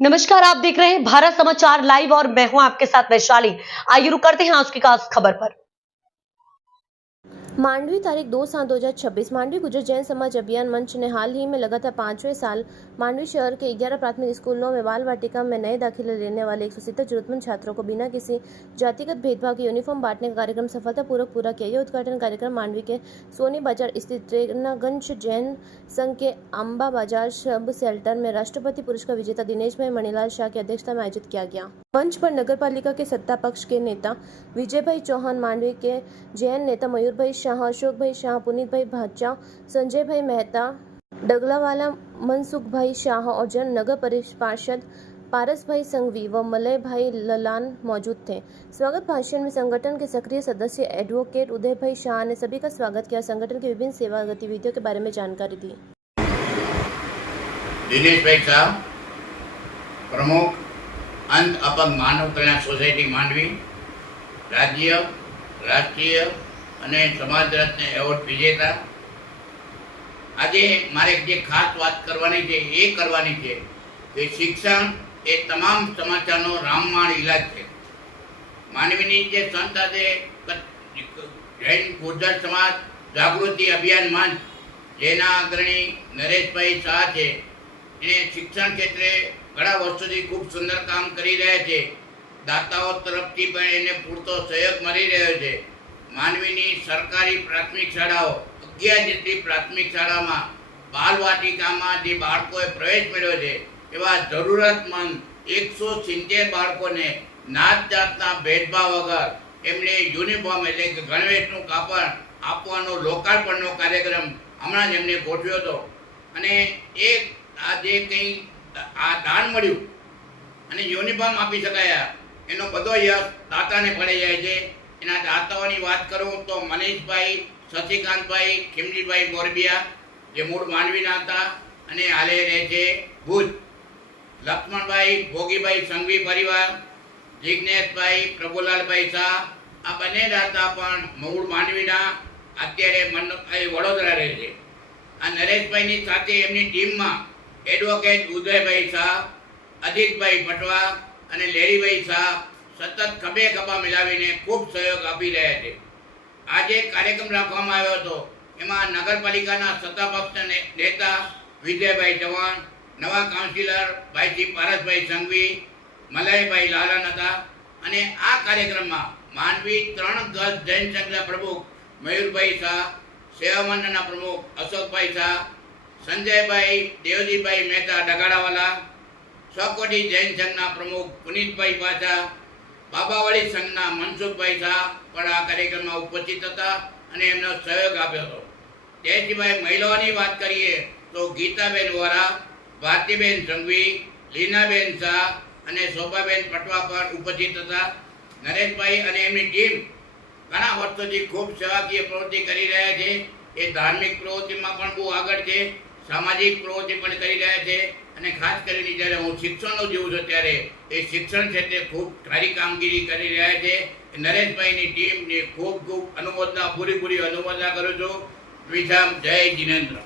नमस्कार, आप देख रहे हैं भारत समाचार लाइव और मैं हूं आपके साथ वैशाली। आइए रुक करते हैं आज की खास खबर पर। मांडवी तारीख 2/7/2026 मांडवी गुजर जैन समाज अभियान मंच ने हाल ही में लगातार 5वें साल मांडवी शहर के 11 प्राथमिक स्कूलों में बाल वाटिका में नए दाखिले लेने वाले 170 जरूरतमंद छात्रों को बिना किसी जातिगत भेदभाव के यूनिफॉर्म बांटने का कार्यक्रम सफलतापूर्वक पूरा किया। यह उद्घाटन कार्यक्रम मांडवी के सोनी बाजार स्थित त्रेगनागंज जैन संघ के अम्बा बाजार सब शेल्टर में राष्ट्रपति पुरस्कार विजेता दिनेश भाई मणिलाल शाह की अध्यक्षता में आयोजित किया गया। मंच पर नगर पालिका के सत्ता पक्ष के नेता विजय भाई चौहान, मांडवी के जैन नेता मयूर भाई शाह, अशोक भाई शाह, पुनीत भाई भाचा, संजय भाई मेहता, डगलावाला मनसुख भाई शाह और जन नगर पार्षद पारस भाई संघवी व मलय भाई ललान मौजूद थे। स्वागत भाषण में संगठन के सक्रिय सदस्य एडवोकेट उदय भाई शाह ने सभी का स्वागत किया। संगठन की विभिन्न सेवा गतिविधियों के बारे में जानकारी दी। दिनेश भाई साहब, प्रमुख अंध अपंग मानव कल्याण सोसायटी मांडवी, राज्य, राष्ट्रीय અને સમાજ રત્ન એવોર્ડ વિજેતા। આજે મારે જે ખાસ વાત કરવાની છે એ કરવાની છે કે શિક્ષણ એ તમામ સમાચારનો રામબાણ ઇલાજ છે। માનવીની જે સંસ્થા છે જૈન ગુર્જર સમાજ જાગૃતિ અભિયાન મંચ, જેના અગ્રણી નરેશભાઈ શાહ છે, એને શિક્ષણ ક્ષેત્રે ઘણા વર્ષોથી ખૂબ સુંદર કામ કરી રહ્યા છે। દાતાઓ તરફથી પણ એને પૂરતો સહયોગ મળી રહ્યો છે। માનવીની સરકારી પ્રાથમિક શાળાઓ 11 જેટલી પ્રાથમિક શાળામાં બાલવાટિકામાં જે બાળકોએ પ્રવેશ મેળવ્યો છે એવા જરૂરતમંદ 170 બાળકોને નાત જાતના ભેદભાવ વગર એમને યુનિફોર્મ એટલે કે ગણવેશનું કાપડ આપવાનો લોકાર્પણનો કાર્યક્રમ હમણાં જ એમને ગોઠવ્યો હતો। અને એ આ જે કંઈ આ દાન મળ્યું અને યુનિફોર્મ આપી શકાયા એનો બધો યશ દાતાને મળી જાય છે। એના દાતાઓની વાત કરું તો મનીષભાઈ, શશિકાંતભાઈ, ખીમજીભાઈ મોરબિયા, જે મૂળ માનવીના હતા અને હાલે રહે છે ભુજ, લક્ષ્મણભાઈ, ભોગીભાઈ સંઘવી પરિવાર, જિજ્ઞેશભાઈ, પ્રભુલાલભાઈ શાહ, આ બંને દાતા પણ મૂળ માનવીના, અત્યારે વડોદરા રહે છે। આ નરેશભાઈની સાથે એમની ટીમમાં એડવોકેટ ઉદયભાઈ શાહ, અજીતભાઈ પટવા અને લેરીભાઈ શાહ સતત ખભે ખભા મિલાવીને ખૂબ સહયોગ આપી રહ્યા છે। આજે કાર્યક્રમ રાખવામાં આવ્યો હતો, એમાં નગરપાલિકાના સત્તાપક્ષના નેતા વિજયભાઈ ચૌહાણ, નવા કાઉન્સિલર ભાઈજી પારસભાઈ સંઘવી, મલયભાઈ લાલન હતા। અને આ કાર્યક્રમમાં માનવી 3 ગજ જૈન સંઘના પ્રમુખ મયુરભાઈ શાહ, સેવા મંડળના પ્રમુખ અશોકભાઈ શાહ, સંજયભાઈ દેવજીભાઈ મહેતા ડગાડાવાલા, સકોટી જૈન સંઘના પ્રમુખ પુનિતભાઈ ભાચા, બાબાવાડી સંઘના મનસુખભાઈ શાહ પણ આ કાર્યક્રમમાં ઉપસ્થિત હતા અને એમનો સહયોગ આપ્યો હતો। તે સિવાય મહિલાઓની વાત કરીએ તો ગીતાબેન વોરા, ભારતીબેન સંઘવી, લીનાબેન શાહ અને શોભાબેન પટવા પણ ઉપસ્થિત હતા। નરેશભાઈ અને એમની ટીમ ઘણા વર્ષોથી ખૂબ સેવાકીય પ્રવૃત્તિ કરી રહ્યા છે। એ ધાર્મિક પ્રવૃત્તિમાં પણ બહુ આગળ છે, સામાજિક પ્રવૃત્તિ પણ કરી રહ્યા છે। અને ખાસ કરીને જ્યારે હું શિક્ષણનો જોઉં છું ત્યારે એ શિક્ષણ ક્ષેત્રે ખૂબ સારી કામગીરી કરી રહ્યા છે। નરેશભાઈની ટીમને ખૂબ અનુમોદના, પૂરેપૂરી અનુમોદના કરું છું। વિધામ જય જિનેન્દ્ર।